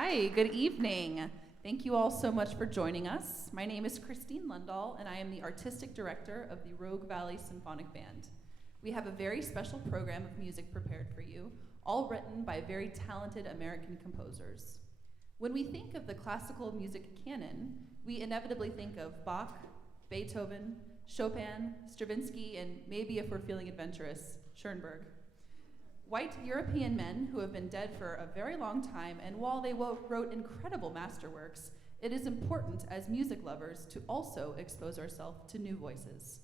Hi, good evening. Thank you all so much for joining us. My name is Christine Lundahl, and I am the Artistic Director of the Rogue Valley Symphonic Band. We have a very special program of music prepared for you, all written by very talented American composers. When we think of the classical music canon, we inevitably think of Bach, Beethoven, Chopin, Stravinsky, and maybe if we're feeling adventurous, Schoenberg. White European men who have been dead for a very long time, and while they wrote incredible masterworks, it is important as music lovers to also expose ourselves to new voices.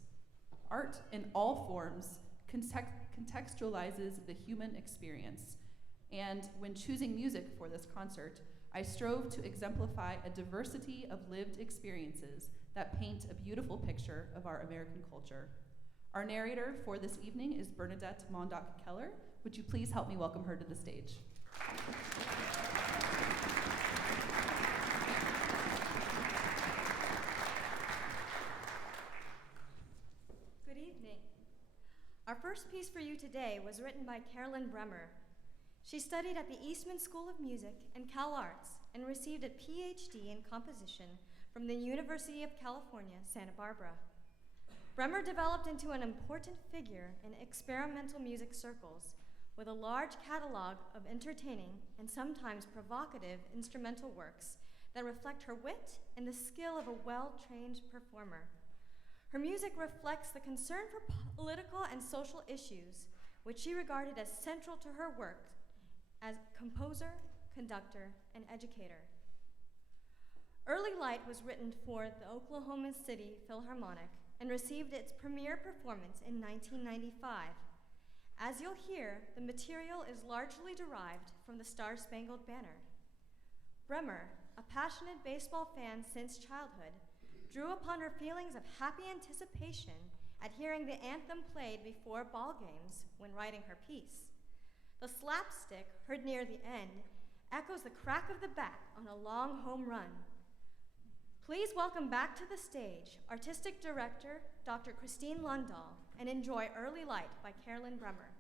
Art in all forms contextualizes the human experience, and when choosing music for this concert, I strove to exemplify a diversity of lived experiences that paint a beautiful picture of our American culture. Our narrator for this evening is Bernadette Mondock-Keller. Would you please help me welcome her to the stage? Good evening. Our first piece for you today was written by Carolyn Bremer. She studied at the Eastman School of Music and Cal Arts and received a PhD in composition from the University of California, Santa Barbara. Bremer developed into an important figure in experimental music circles with a large catalog of entertaining and sometimes provocative instrumental works that reflect her wit and the skill of a well-trained performer. Her music reflects the concern for political and social issues, which she regarded as central to her work as composer, conductor, and educator. Early Light was written for the Oklahoma City Philharmonic and received its premiere performance in 1995. As you'll hear, the material is largely derived from the Star-Spangled Banner. Bremer, a passionate baseball fan since childhood, drew upon her feelings of happy anticipation at hearing the anthem played before ball games when writing her piece. The slapstick, heard near the end, echoes the crack of the bat on a long home run. Please welcome back to the stage Artistic Director Dr. Christine Lundahl, and enjoy Early Light by Carolyn Bremer.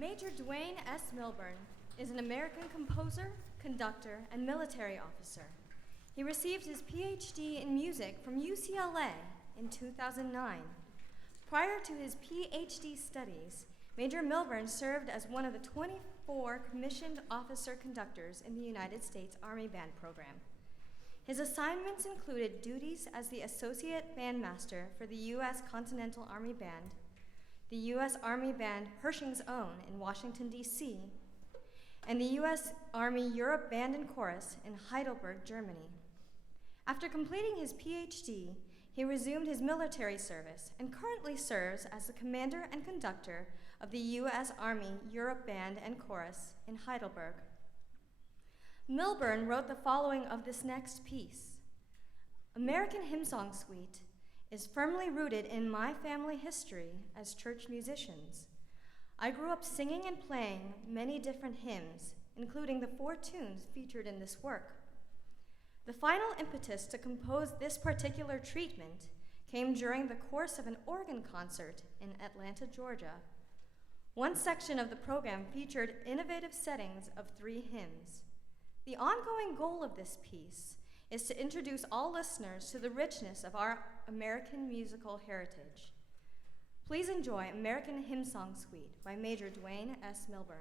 Major Dwayne S. Milburn is an American composer, conductor, and military officer. He received his PhD in music from UCLA in 2009. Prior to his PhD studies, Major Milburn served as one of the 24 commissioned officer conductors in the United States Army Band program. His assignments included duties as the Associate Bandmaster for the U.S. Continental Army Band, the U.S. Army Band Pershing's Own in Washington, D.C., and the U.S. Army Europe Band and Chorus in Heidelberg, Germany. After completing his PhD, he resumed his military service and currently serves as the commander and conductor of the U.S. Army Europe Band and Chorus in Heidelberg. Milburn wrote the following of this next piece. American Hymnsong Suite is firmly rooted in my family history as church musicians. I grew up singing and playing many different hymns, including the 4 tunes featured in this work. The final impetus to compose this particular treatment came during the course of an organ concert in Atlanta, Georgia. One section of the program featured innovative settings of 3 hymns. The ongoing goal of this piece is to introduce all listeners to the richness of our American musical heritage. Please enjoy American Hymnsong Suite by Major Dwayne S. Milburn.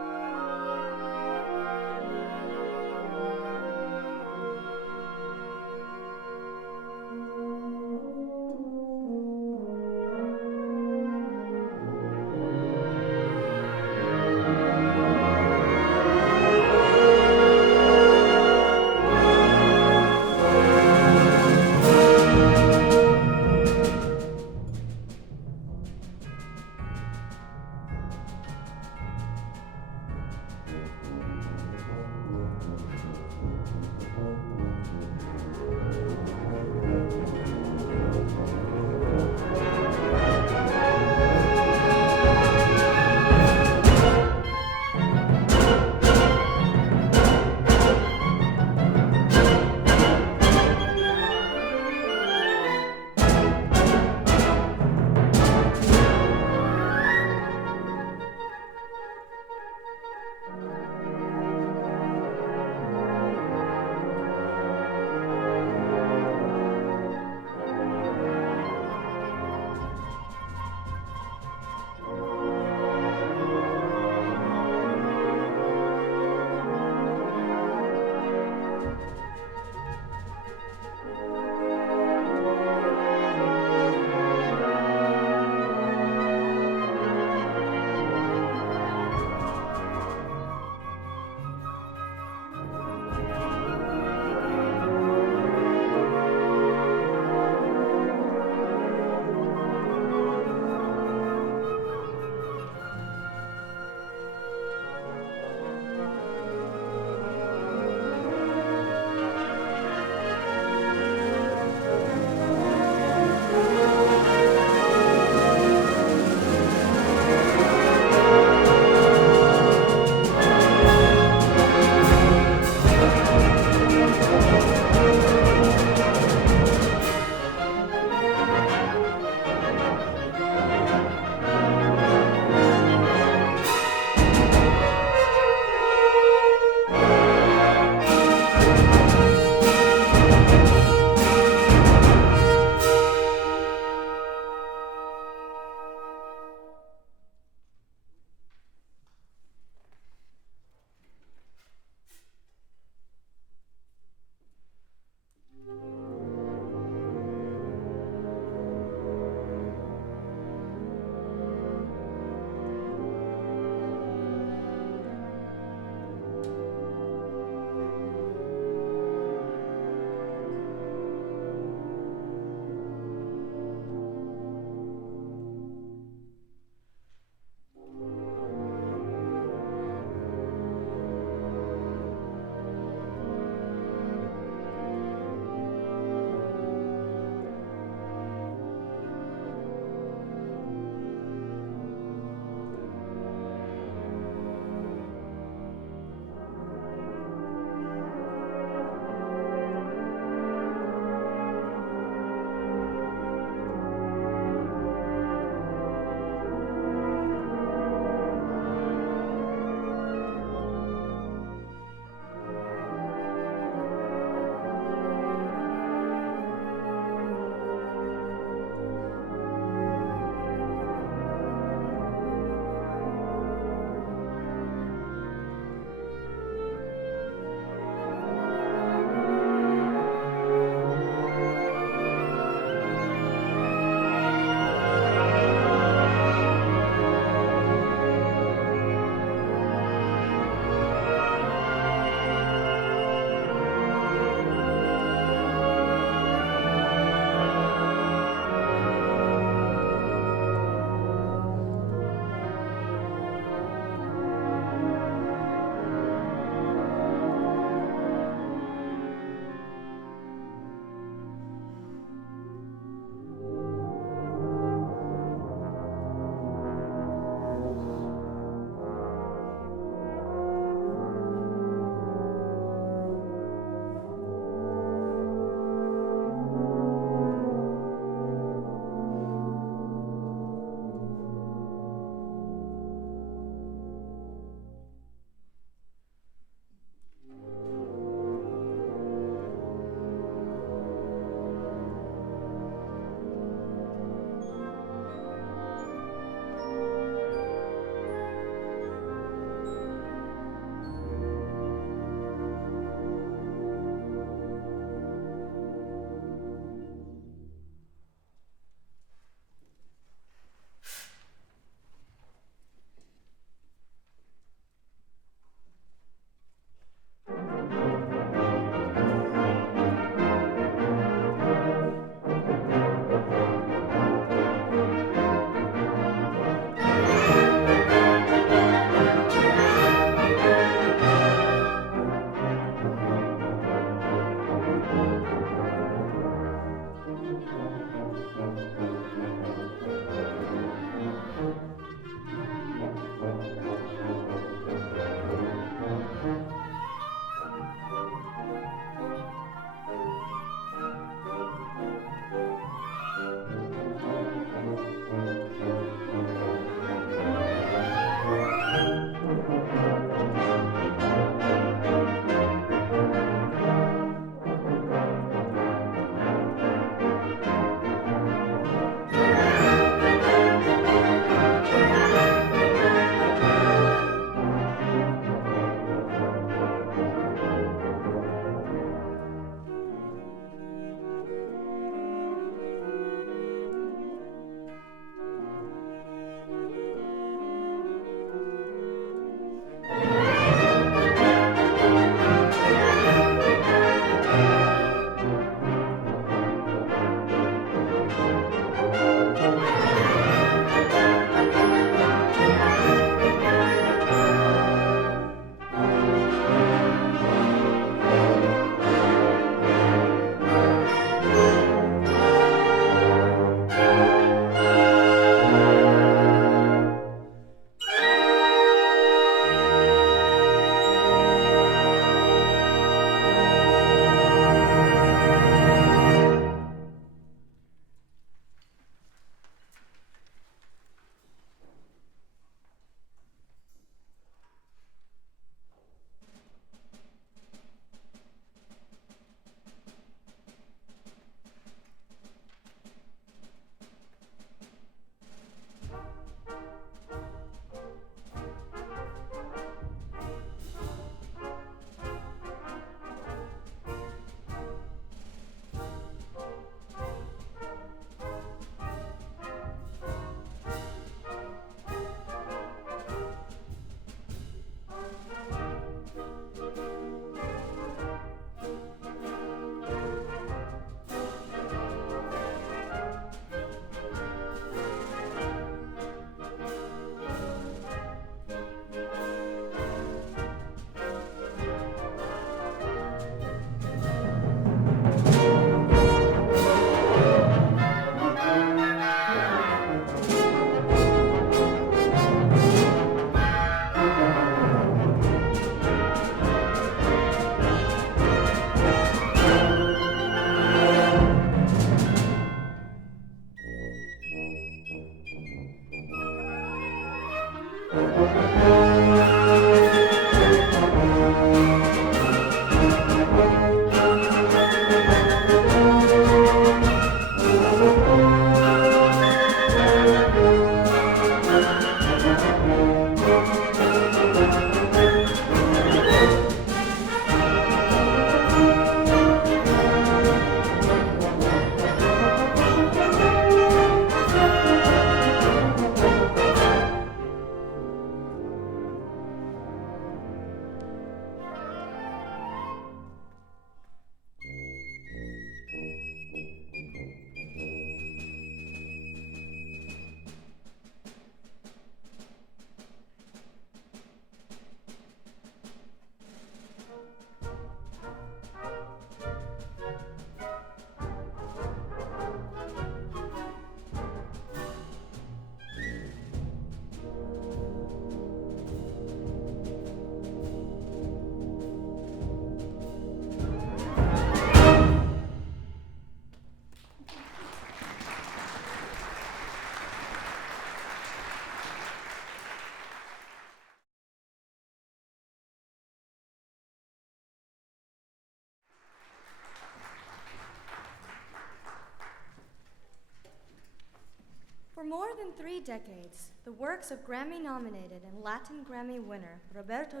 than 3 decades, the works of Grammy-nominated and Latin Grammy winner Roberto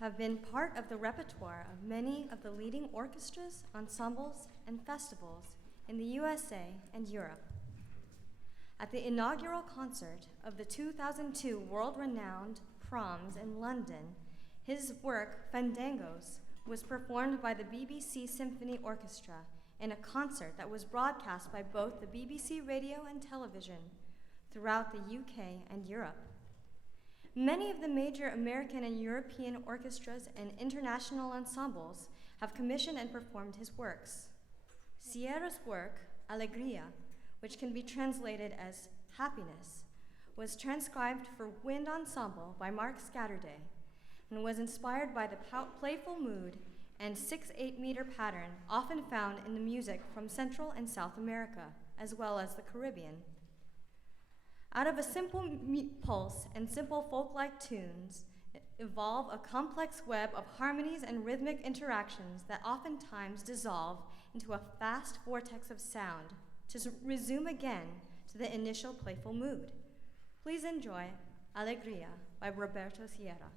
have been part of the repertoire of many of the leading orchestras, ensembles, and festivals in the USA and Europe. At the inaugural concert of the 2002 world-renowned Proms in London, his work, Fandangos, was performed by the BBC Symphony Orchestra in a concert that was broadcast by both the BBC Radio and Television throughout the UK and Europe. Many of the major American and European orchestras and international ensembles have commissioned and performed his works. Sierra's work, Alegría, which can be translated as happiness, was transcribed for wind ensemble by Mark Scatterday and was inspired by the playful mood and 6-8-meter pattern often found in the music from Central and South America, as well as the Caribbean. Out of a simple pulse and simple folk-like tunes, evolve a complex web of harmonies and rhythmic interactions that oftentimes dissolve into a fast vortex of sound to resume again to the initial playful mood. Please enjoy Alegría by Roberto Sierra.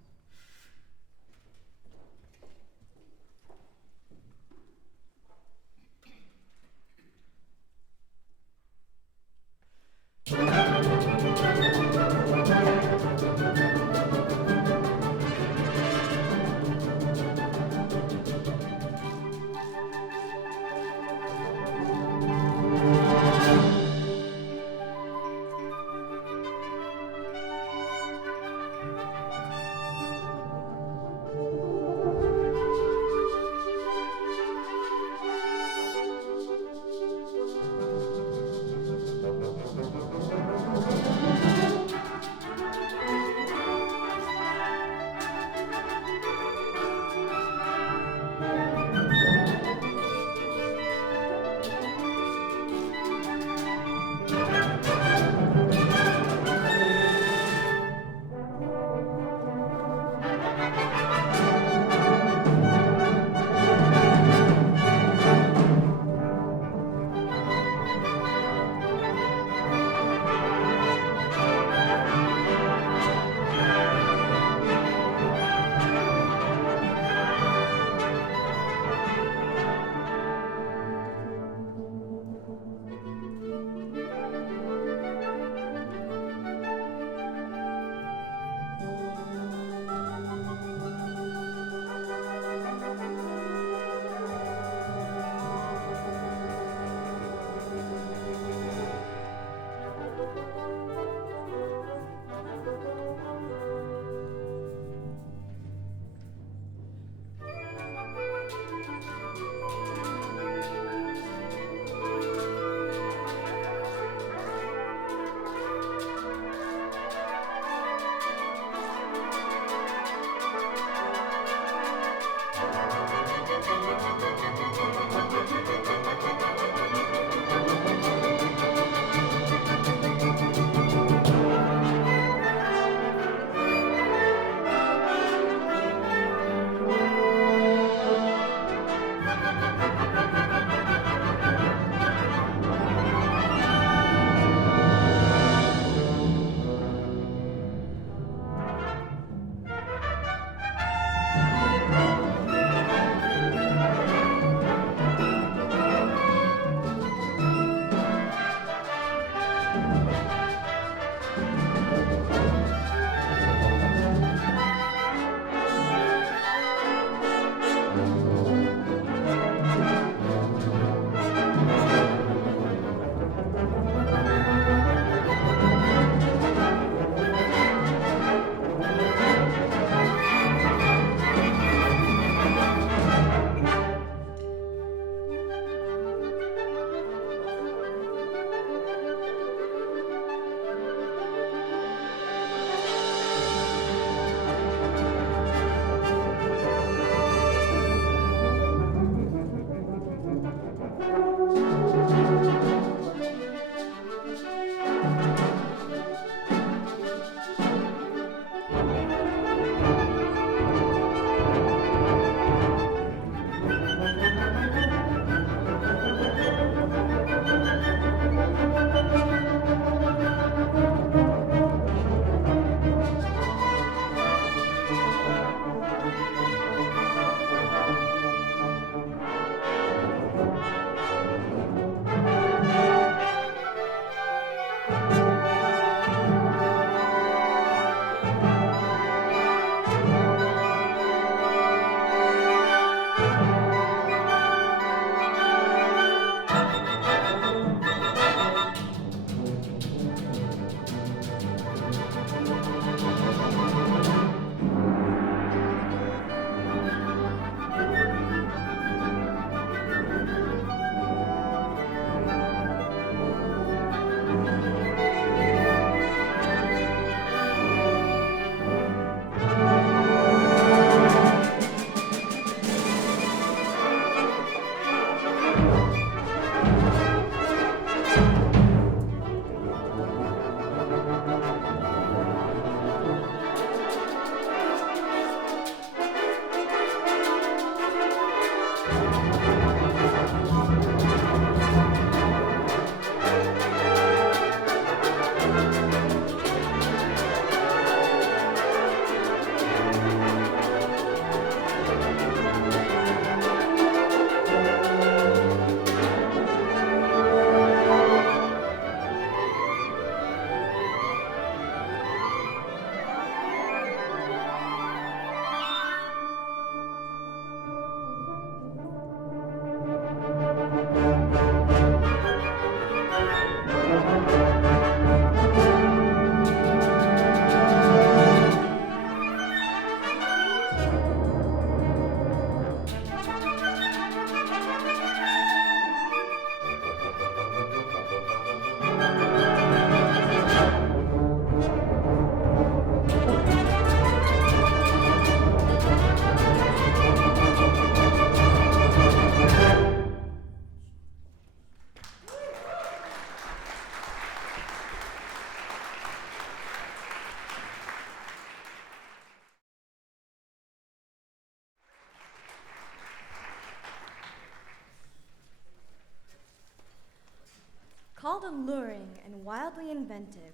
Called alluring and wildly inventive,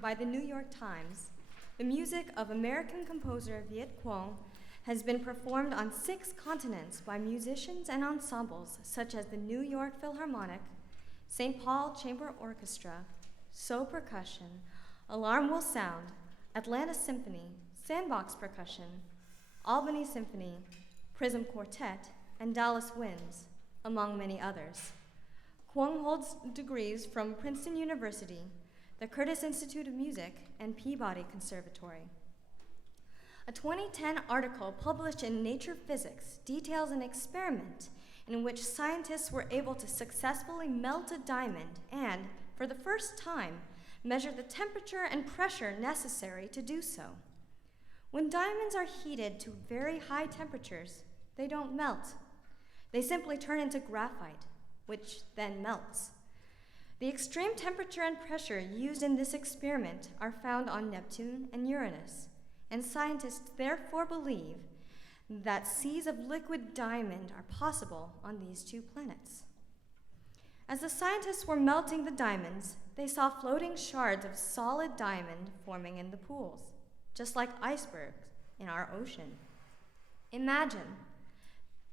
by the New York Times, the music of American composer Viet Cuong has been performed on 6 continents by musicians and ensembles such as the New York Philharmonic, St. Paul Chamber Orchestra, So Percussion, Alarm Will Sound, Atlanta Symphony, Sandbox Percussion, Albany Symphony, Prism Quartet, and Dallas Winds, among many others. Cuong holds degrees from Princeton University, the Curtis Institute of Music, and Peabody Conservatory. A 2010 article published in Nature Physics details an experiment in which scientists were able to successfully melt a diamond and, for the first time, measure the temperature and pressure necessary to do so. When diamonds are heated to very high temperatures, they don't melt. They simply turn into graphite, which then melts. The extreme temperature and pressure used in this experiment are found on Neptune and Uranus, and scientists therefore believe that seas of liquid diamond are possible on these 2 planets. As the scientists were melting the diamonds, they saw floating shards of solid diamond forming in the pools, just like icebergs in our ocean. Imagine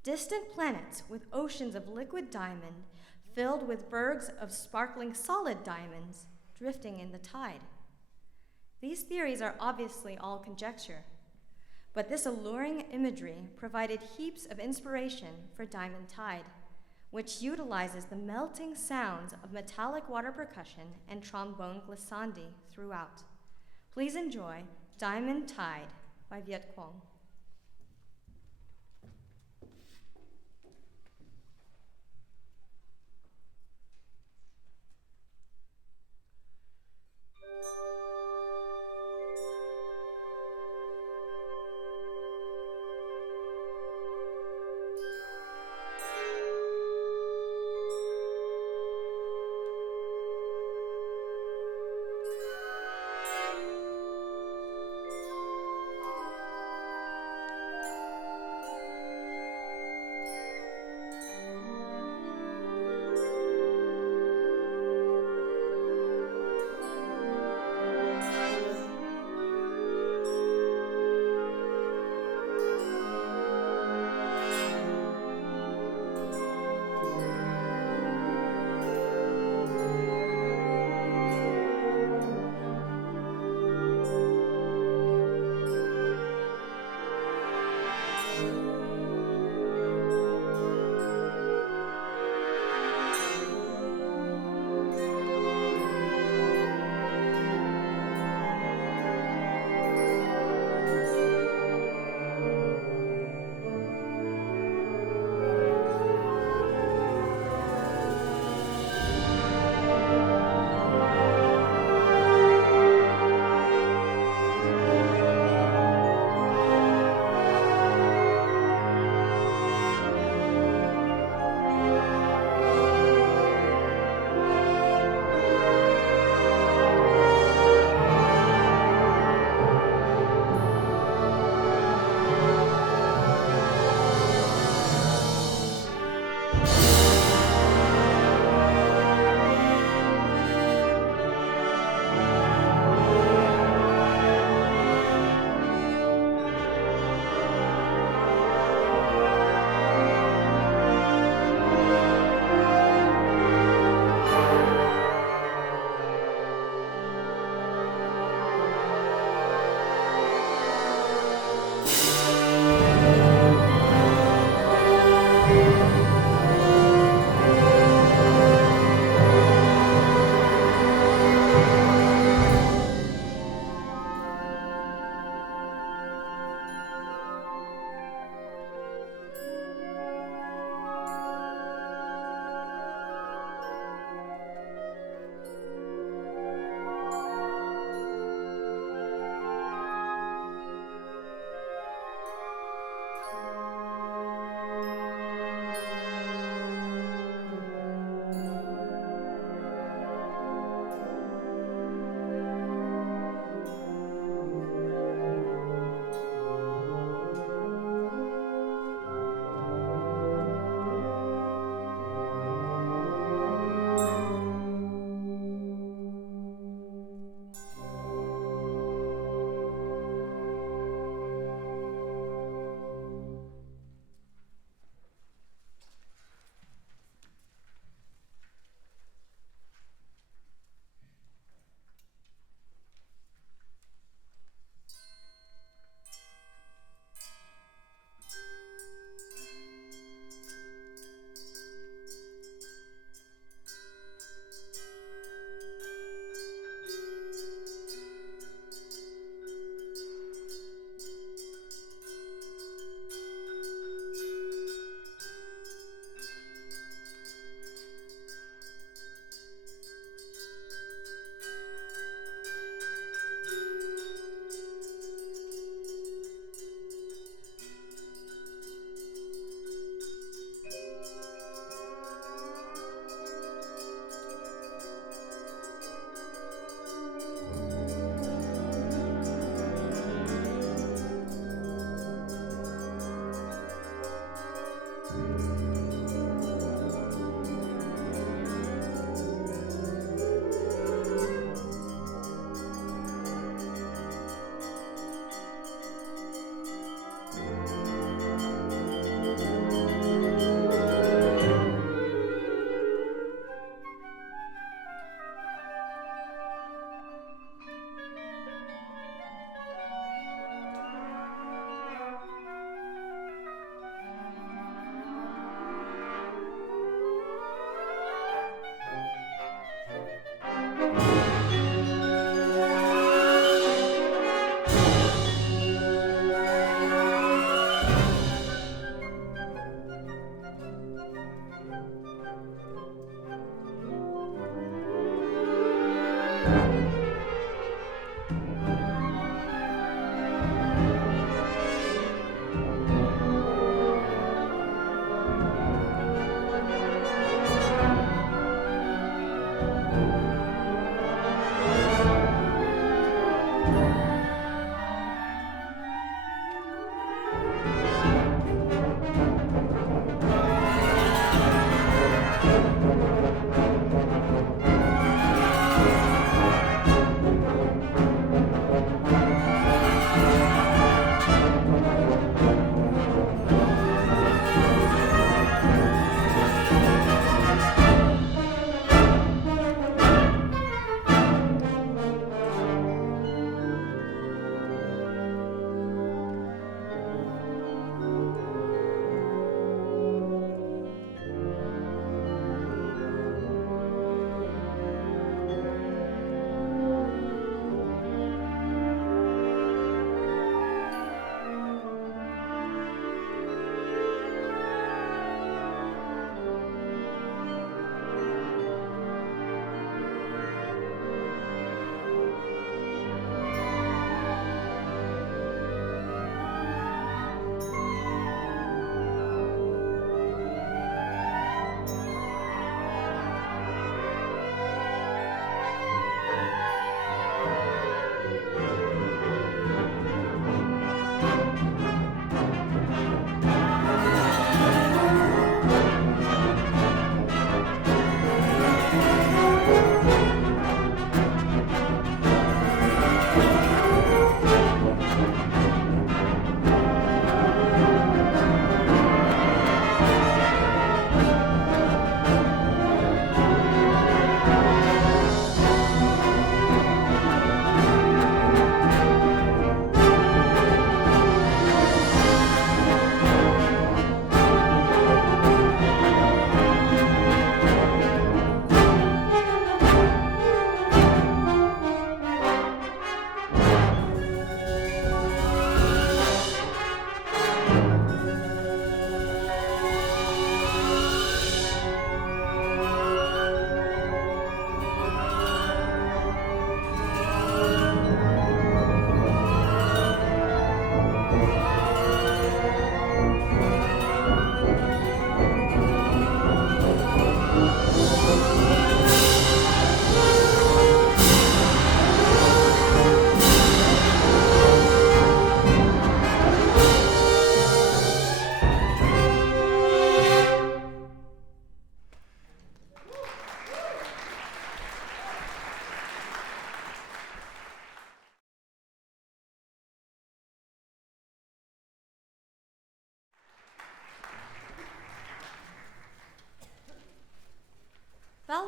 distant planets with oceans of liquid diamond filled with bergs of sparkling solid diamonds drifting in the tide. These theories are obviously all conjecture, but this alluring imagery provided heaps of inspiration for Diamond Tide, which utilizes the melting sounds of metallic water percussion and trombone glissandi throughout. Please enjoy Diamond Tide by Viet Cuong.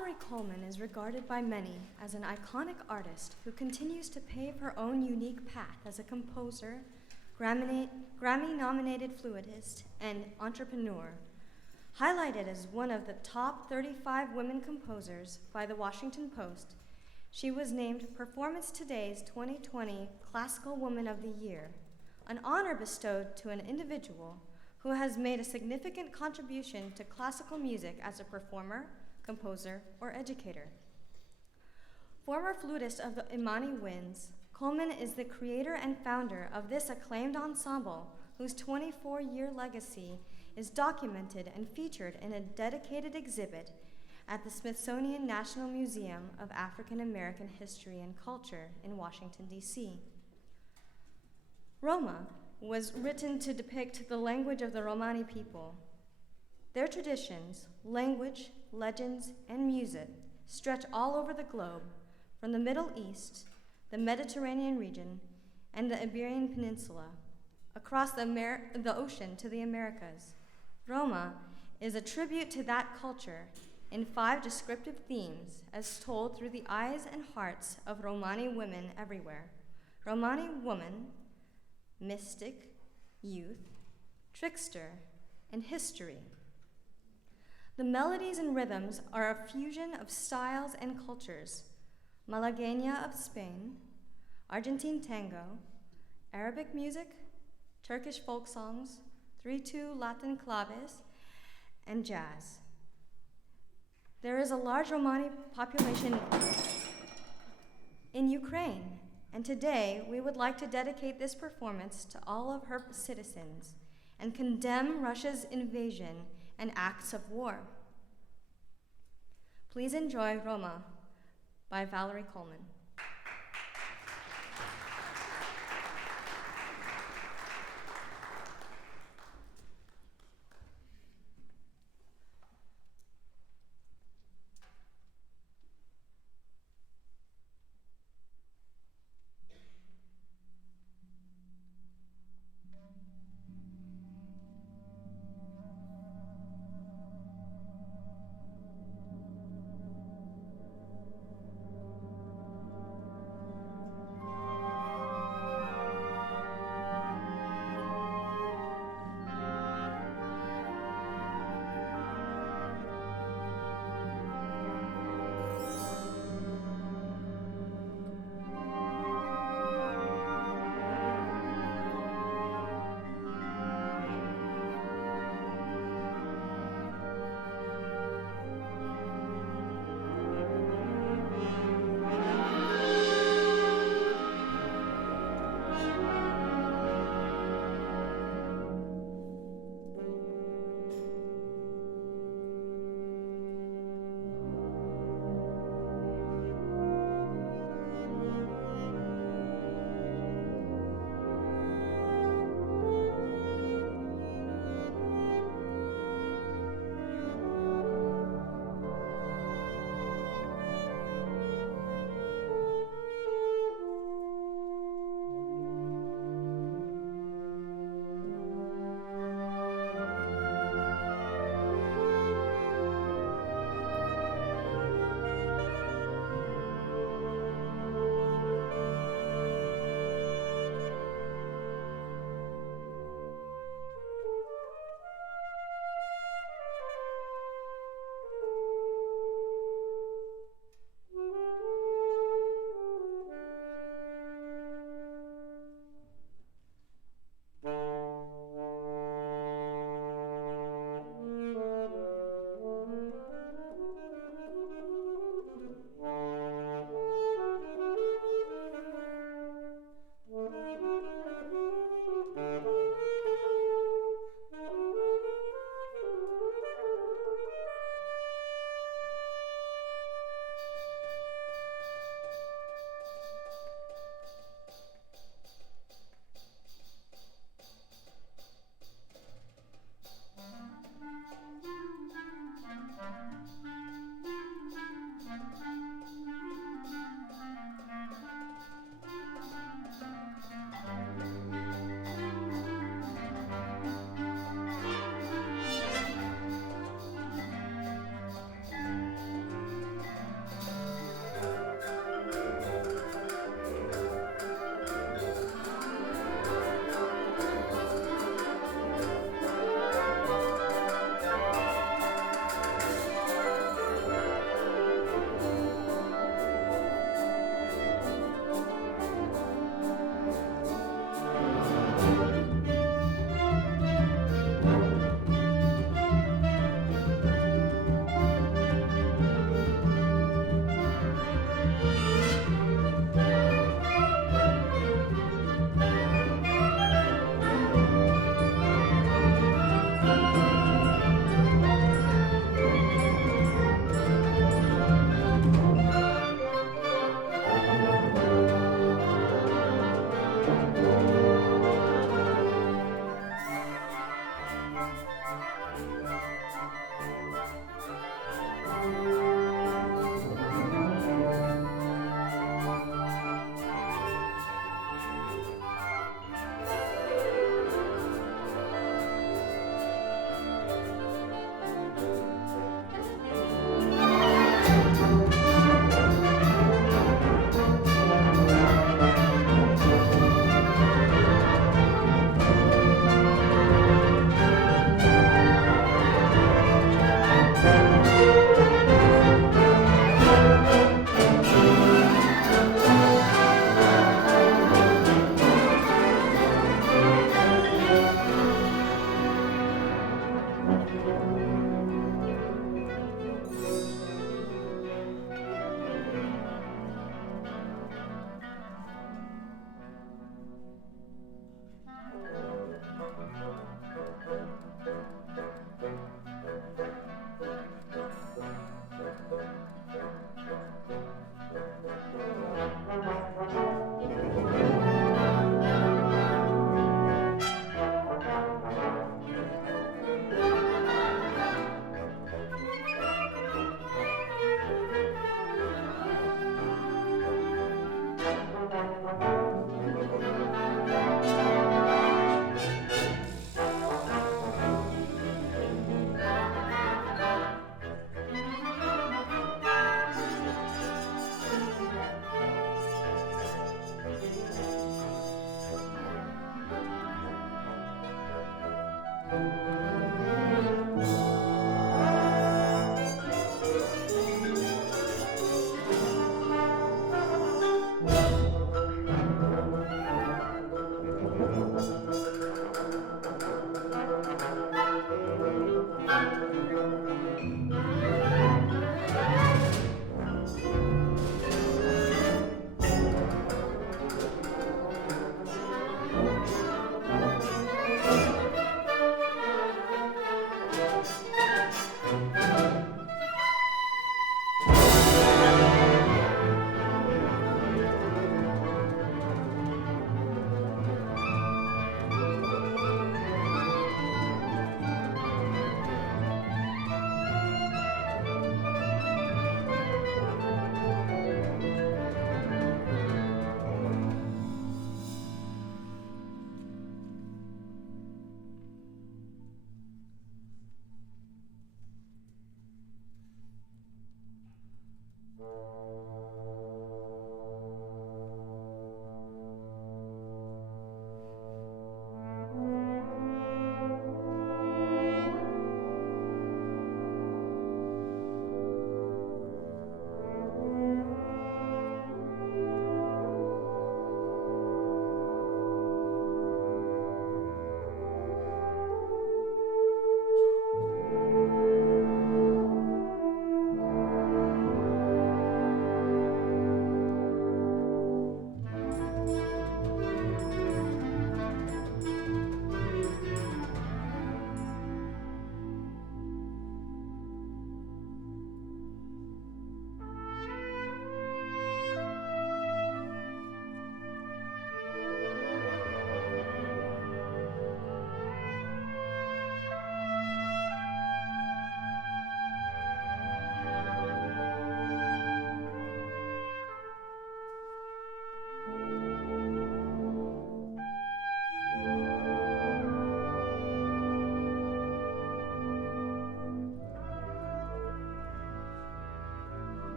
Valerie Coleman is regarded by many as an iconic artist who continues to pave her own unique path as a composer, Grammy-nominated fluidist, and entrepreneur. Highlighted as one of the top 35 women composers by the Washington Post, she was named Performance Today's 2020 Classical Woman of the Year, an honor bestowed to an individual who has made a significant contribution to classical music as a performer, composer, or educator. Former flutist of the Imani Winds, Coleman is the creator and founder of this acclaimed ensemble whose 24-year legacy is documented and featured in a dedicated exhibit at the Smithsonian National Museum of African American History and Culture in Washington, D.C. Roma was written to depict the language of the Romani people. Their traditions, language, legends, and music stretch all over the globe, from the Middle East, the Mediterranean region, and the Iberian Peninsula, across the ocean to the Americas. Roma is a tribute to that culture in 5 descriptive themes as told through the eyes and hearts of Romani women everywhere. Romani woman, mystic, youth, trickster, and history. The melodies and rhythms are a fusion of styles and cultures: Malagueña of Spain, Argentine tango, Arabic music, Turkish folk songs, 3/2 Latin claves, and jazz. There is a large Romani population in Ukraine, and today we would like to dedicate this performance to all of her citizens and condemn Russia's invasion and acts of war. Please enjoy Roma by Valerie Coleman.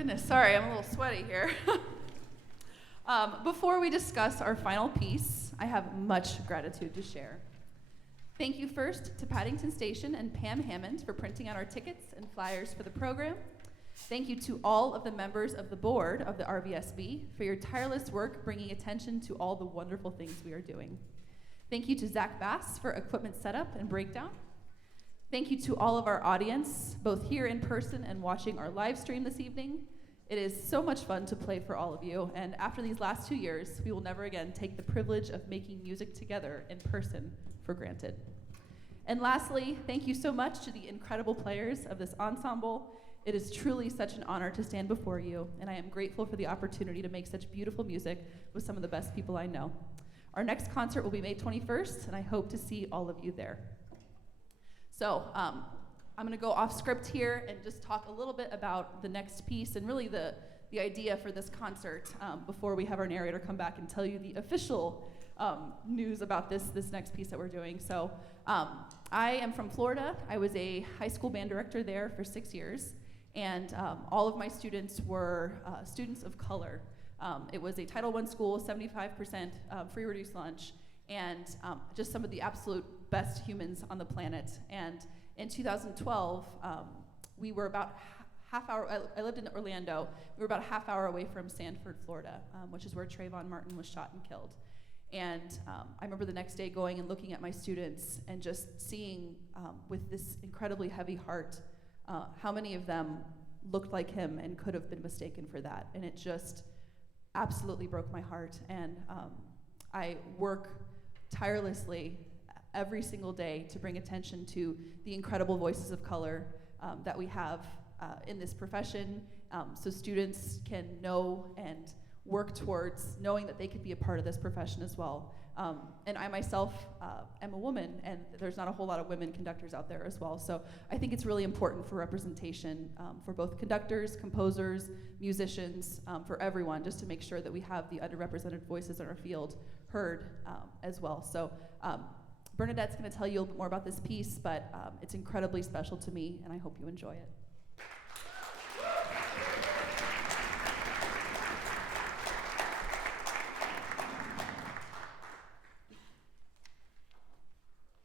goodness, sorry, I'm a little sweaty here. Before we discuss our final piece, I have much gratitude to share. Thank you first to Paddington Station and Pam Hammond for printing out our tickets and flyers for the program. Thank you to all of the members of the board of the RVSB for your tireless work bringing attention to all the wonderful things we are doing. Thank you to Zach Bass for equipment setup and breakdown. Thank you to all of our audience, both here in person and watching our live stream this evening. It is so much fun to play for all of you, and after these last 2 years, we will never again take the privilege of making music together in person for granted. And lastly, thank you so much to the incredible players of this ensemble. It is truly such an honor to stand before you, and I am grateful for the opportunity to make such beautiful music with some of the best people I know. Our next concert will be May 21st, and I hope to see all of you there. So, I'm going to go off script here and just talk a little bit about the next piece and really the idea for this concert before we have our narrator come back and tell you the official news about this next piece that we're doing. So I am from Florida. I was a high school band director there for 6 years, and all of my students were students of color. It was a Title I school, 75% free reduced lunch, and just some of the absolute best humans on the planet. And in 2012, we were about half hour, I lived in Orlando, we were about a half hour away from Sanford, Florida, which is where Trayvon Martin was shot and killed. And I remember the next day going and looking at my students and just seeing with this incredibly heavy heart how many of them looked like him and could have been mistaken for that. And it just absolutely broke my heart. And I work tirelessly every single day to bring attention to the incredible voices of color that we have in this profession, so students can know and work towards knowing that they could be a part of this profession as well. And I myself am a woman, and there's not a whole lot of women conductors out there as well. So I think it's really important for representation for both conductors, composers, musicians, for everyone, just to make sure that we have the underrepresented voices in our field heard as well. So Bernadette's going to tell you a little bit more about this piece, but it's incredibly special to me, and I hope you enjoy it.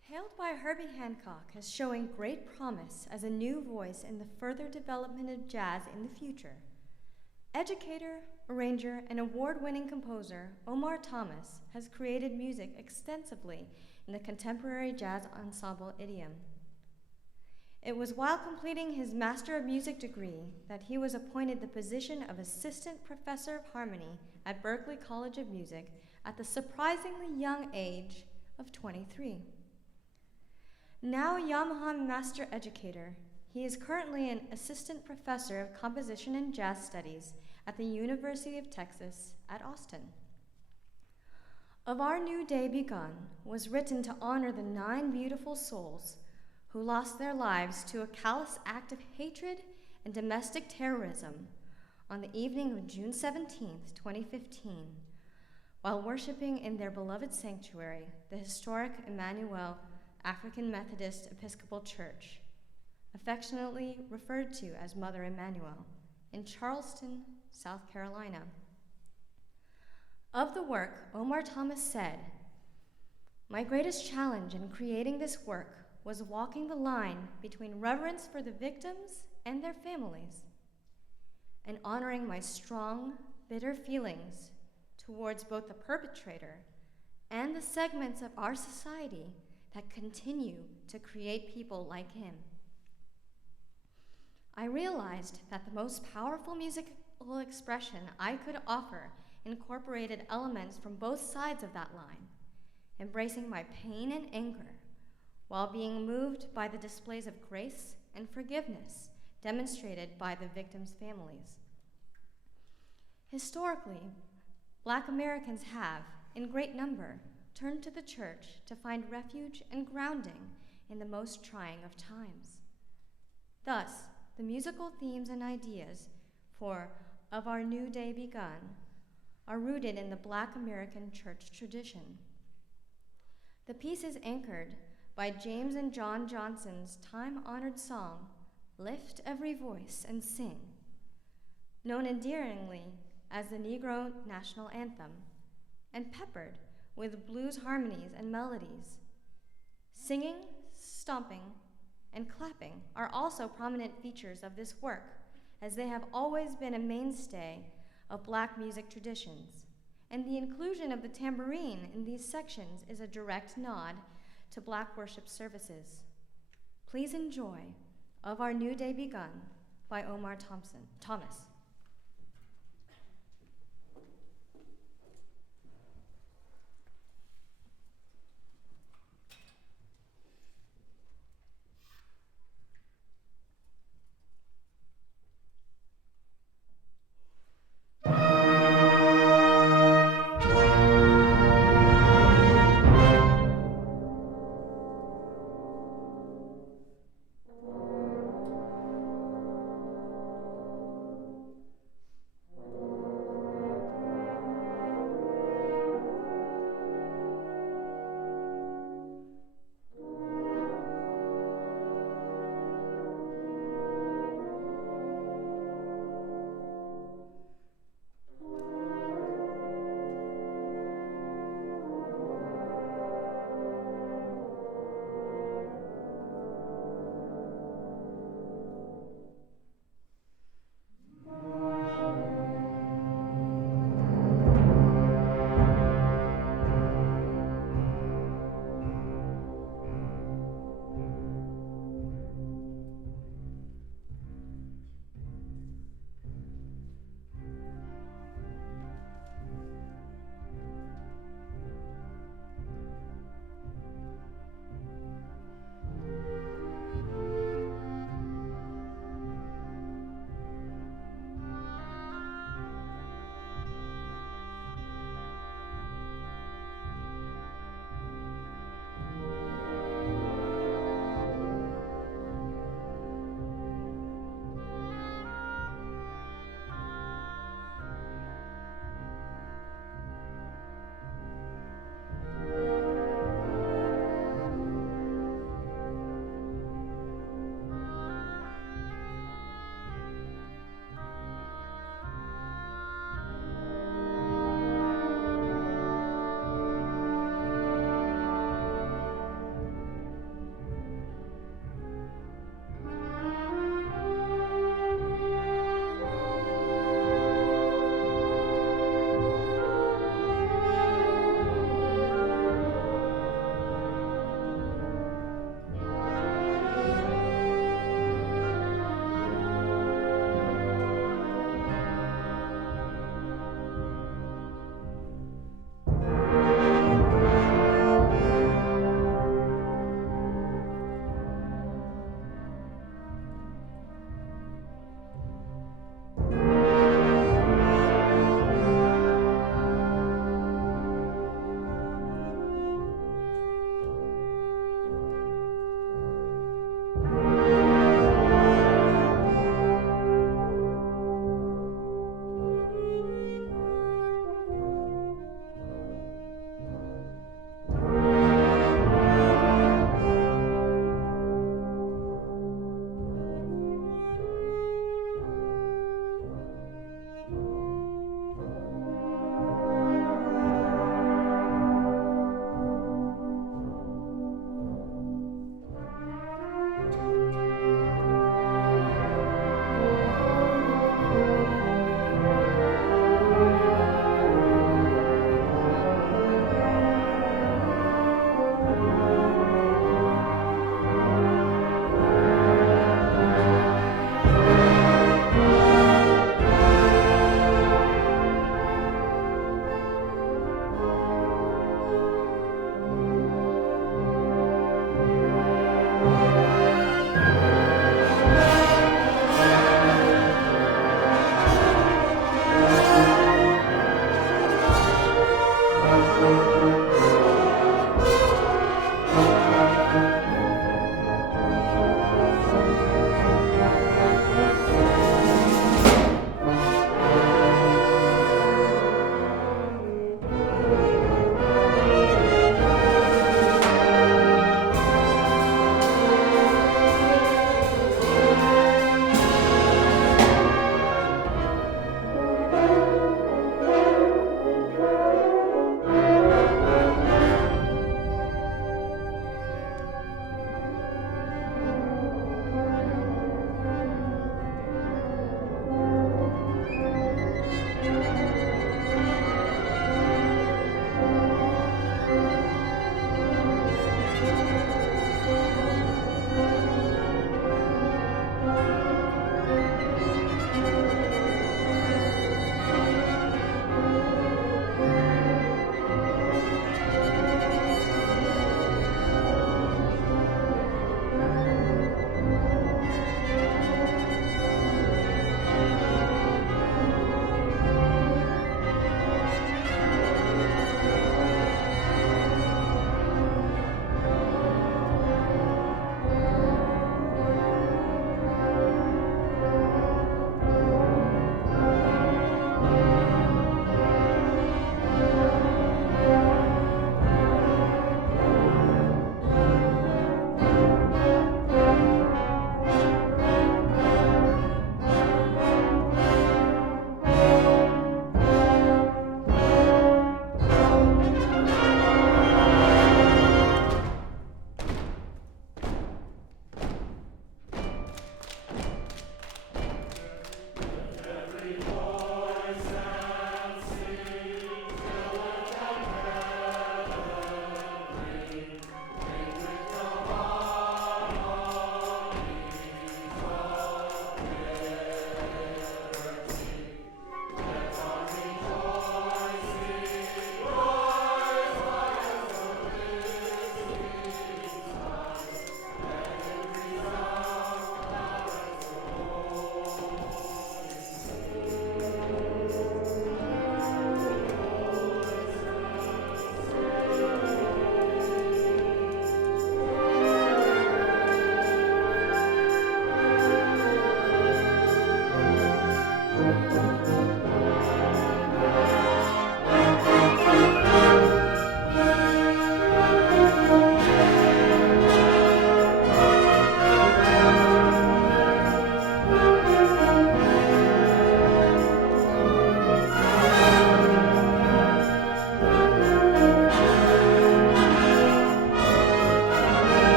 Hailed by Herbie Hancock as showing great promise as a new voice in the further development of jazz in the future, educator, arranger, and award-winning composer Omar Thomas has created music extensively in the contemporary jazz ensemble idiom. It was while completing his Master of Music degree that he was appointed the position of Assistant Professor of Harmony at Berklee College of Music at the surprisingly young age of 23. Now a Yamaha Master Educator, he is currently an Assistant Professor of Composition and Jazz Studies at the University of Texas at Austin. Of Our New Day Begun was written to honor the 9 beautiful souls who lost their lives to a callous act of hatred and domestic terrorism on the evening of June 17, 2015, while worshiping in their beloved sanctuary, the historic Emmanuel African Methodist Episcopal Church, affectionately referred to as Mother Emmanuel, in Charleston, South Carolina. Of the work, Omar Thomas said, "My greatest challenge in creating this work was walking the line between reverence for the victims and their families and honoring my strong, bitter feelings towards both the perpetrator and the segments of our society that continue to create people like him. I realized that the most powerful musical expression I could offer incorporated elements from both sides of that line, embracing my pain and anger while being moved by the displays of grace and forgiveness demonstrated by the victims' families. Historically, Black Americans have, in great number, turned to the church to find refuge and grounding in the most trying of times. Thus, the musical themes and ideas for Of Our New Day Begun are rooted in the Black American church tradition. The piece is anchored by James and John Johnson's time-honored song, Lift Every Voice and Sing, known endearingly as the Negro National Anthem, and peppered with blues harmonies and melodies. Singing, stomping, and clapping are also prominent features of this work, as they have always been a mainstay of Black music traditions, and the inclusion of the tambourine in these sections is a direct nod to Black worship services. Please enjoy Of Our New Day Begun by Omar Thomas.